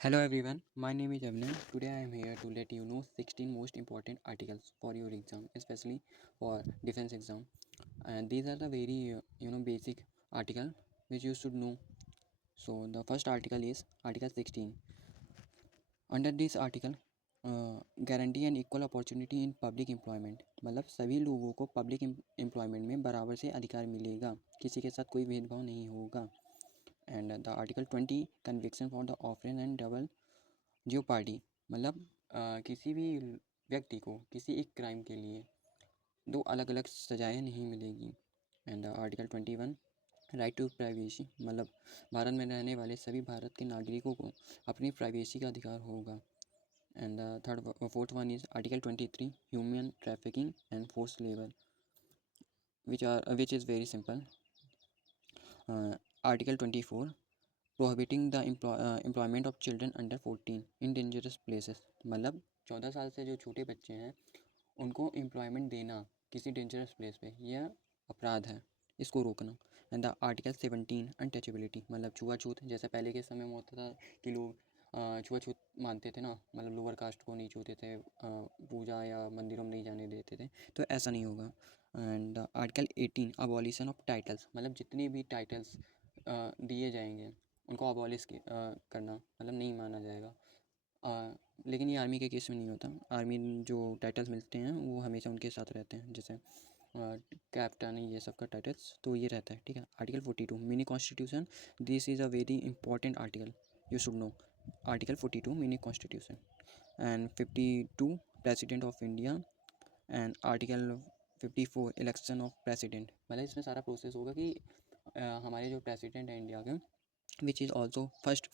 Hello everyone, my name is Avnan. Today I am here to let you know 16 most important articles for your exam, especially for defense exam. And these are the very basic article which you should know. So the first article is Article 16. Under this article guarantee and equal opportunity in public employment, मतलब सभी लोगों को public employment में बराबर से अधिकार मिलेगा, किसी के साथ कोई भेदभाव नहीं होगा. And the article 20 conviction for the offence and double Jio party, मतलब किसी भी व्यक्ति को किसी एक क्राइम के लिए दो अलग अलग सजाएं नहीं मिलेगी. And article 21 right to privacy, मतलब भारत में रहने वाले सभी भारत के नागरिकों को अपनी प्राइवेसी का अधिकार होगा. And the fourth one is article 23 human trafficking and force labour, which is very simple. Article 24 prohibiting the employment of children under 14 in dangerous places, मतलब 14 साल से जो छोटे बच्चे हैं उनको एम्प्लॉयमेंट देना किसी डेंजरस प्लेस पे यह अपराध है, इसको रोकना. एंड द आर्टिकल 17 अनटचेबिलिटी, मतलब छुआछूत, जैसे पहले के समय में होता था कि लोग छुआछूत मानते थे ना, मतलब लोअर कास्ट को नहीं छूते थे, पूजा या मंदिरों में नहीं जाने देते थे, तो ऐसा नहीं होगा. And article 18 abolition of titles, मतलब जितने भी टाइटल्स दिए जाएंगे उनको अबॉलिश करना, मतलब नहीं माना जाएगा. लेकिन ये आर्मी के केस में नहीं होता. आर्मी जो टाइटल्स मिलते हैं वो हमेशा उनके साथ रहते हैं, जैसे कैप्टन ये सब का टाइटल्स, तो ये रहता है. ठीक है. Article 42 mini constitution, this is a very important article, you should know. Article 42 mini constitution. And 52 president of India. And article 54 election of president, मतलब इसमें सारा प्रोसेस होगा कि हमारे जो प्रेसिडेंट हैं इंडिया के, which is also first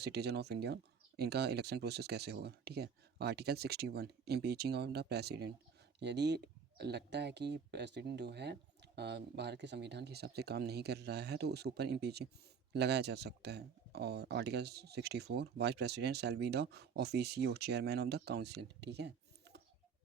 citizen of India, इनका इलेक्शन प्रोसेस कैसे होगा. ठीक है. आर्टिकल 61 इम्पीचिंग ऑफ द प्रेसिडेंट, यदि लगता है कि प्रेसिडेंट जो है भारत के संविधान के हिसाब से काम नहीं कर रहा है तो उसके ऊपर इम्पीचिंग लगाया जा सकता है. और article 64 vice president shall be the officio chairman of the council. ठीक है.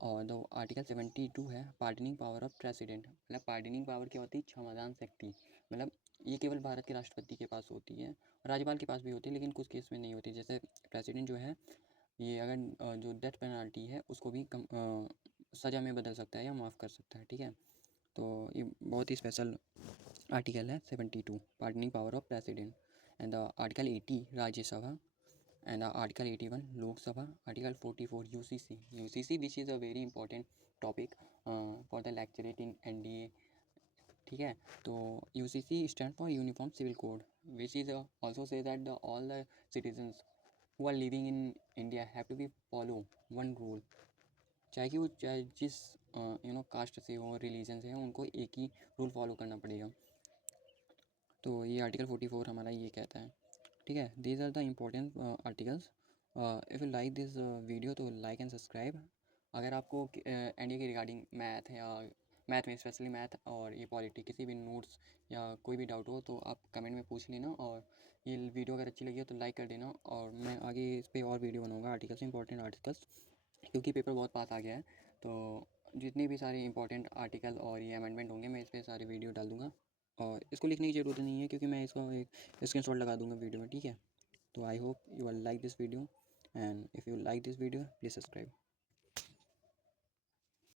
और दो आर्टिकल 72 है पार्डनिंग पावर ऑफ प्रेसिडेंट, मतलब पार्डनिंग पावर क्या होती है, क्षमादान शक्ति, मतलब ये केवल भारत के राष्ट्रपति के पास होती है, राज्यपाल के पास भी होती है, लेकिन कुछ केस में नहीं होती. जैसे प्रेसिडेंट जो है ये अगर जो डेथ पेनल्टी है उसको भी सज़ा में बदल सकता है या माफ़ कर सकता है. ठीक है. तो ये बहुत ही स्पेशल आर्टिकल है 72 pardoning power of president. And article 80 Rajya Sabha. And Article 81 Lok Sabha. Article 44 UCC, this is a very important topic for the lecturate in NDA. ठीक है. तो UCC stand for Uniform Civil Code, which is also say that all the citizens who are living in India have to be follow one rule, चाहे जिस cast से हो, religion से हो, उनको एक ही रूल फॉलो करना पड़ेगा. तो ये आर्टिकल 44 हमारा ये कहता है. ठीक है. These are the important articles. If you like this video तो लाइक एंड सब्सक्राइब. अगर आपको एनडीए के रिगार्डिंग मैथ या मैथ में स्पेशली मैथ और ये पॉलिटी किसी भी नोट्स या कोई भी डाउट हो तो आप कमेंट में पूछ लेना. और ये वीडियो अगर अच्छी लगी हो तो लाइक कर देना. और मैं आगे इस पर और वीडियो बनाऊँगा आर्टिकल्स, इंपॉर्टेंट आर्टिकल्स, क्योंकि पेपर बहुत पास आ गया है. तो जितने भी सारे इंपॉर्टेंट आर्टिकल और ये अमेंडमेंट होंगे मैं इस पर सारे वीडियो डाल दूँगा. और इसको लिखने की ज़रूरत नहीं है क्योंकि मैं इसको एक स्क्रीनशॉट लगा दूंगा वीडियो में. ठीक है. तो I hope you are like this video, and if you like this video please subscribe.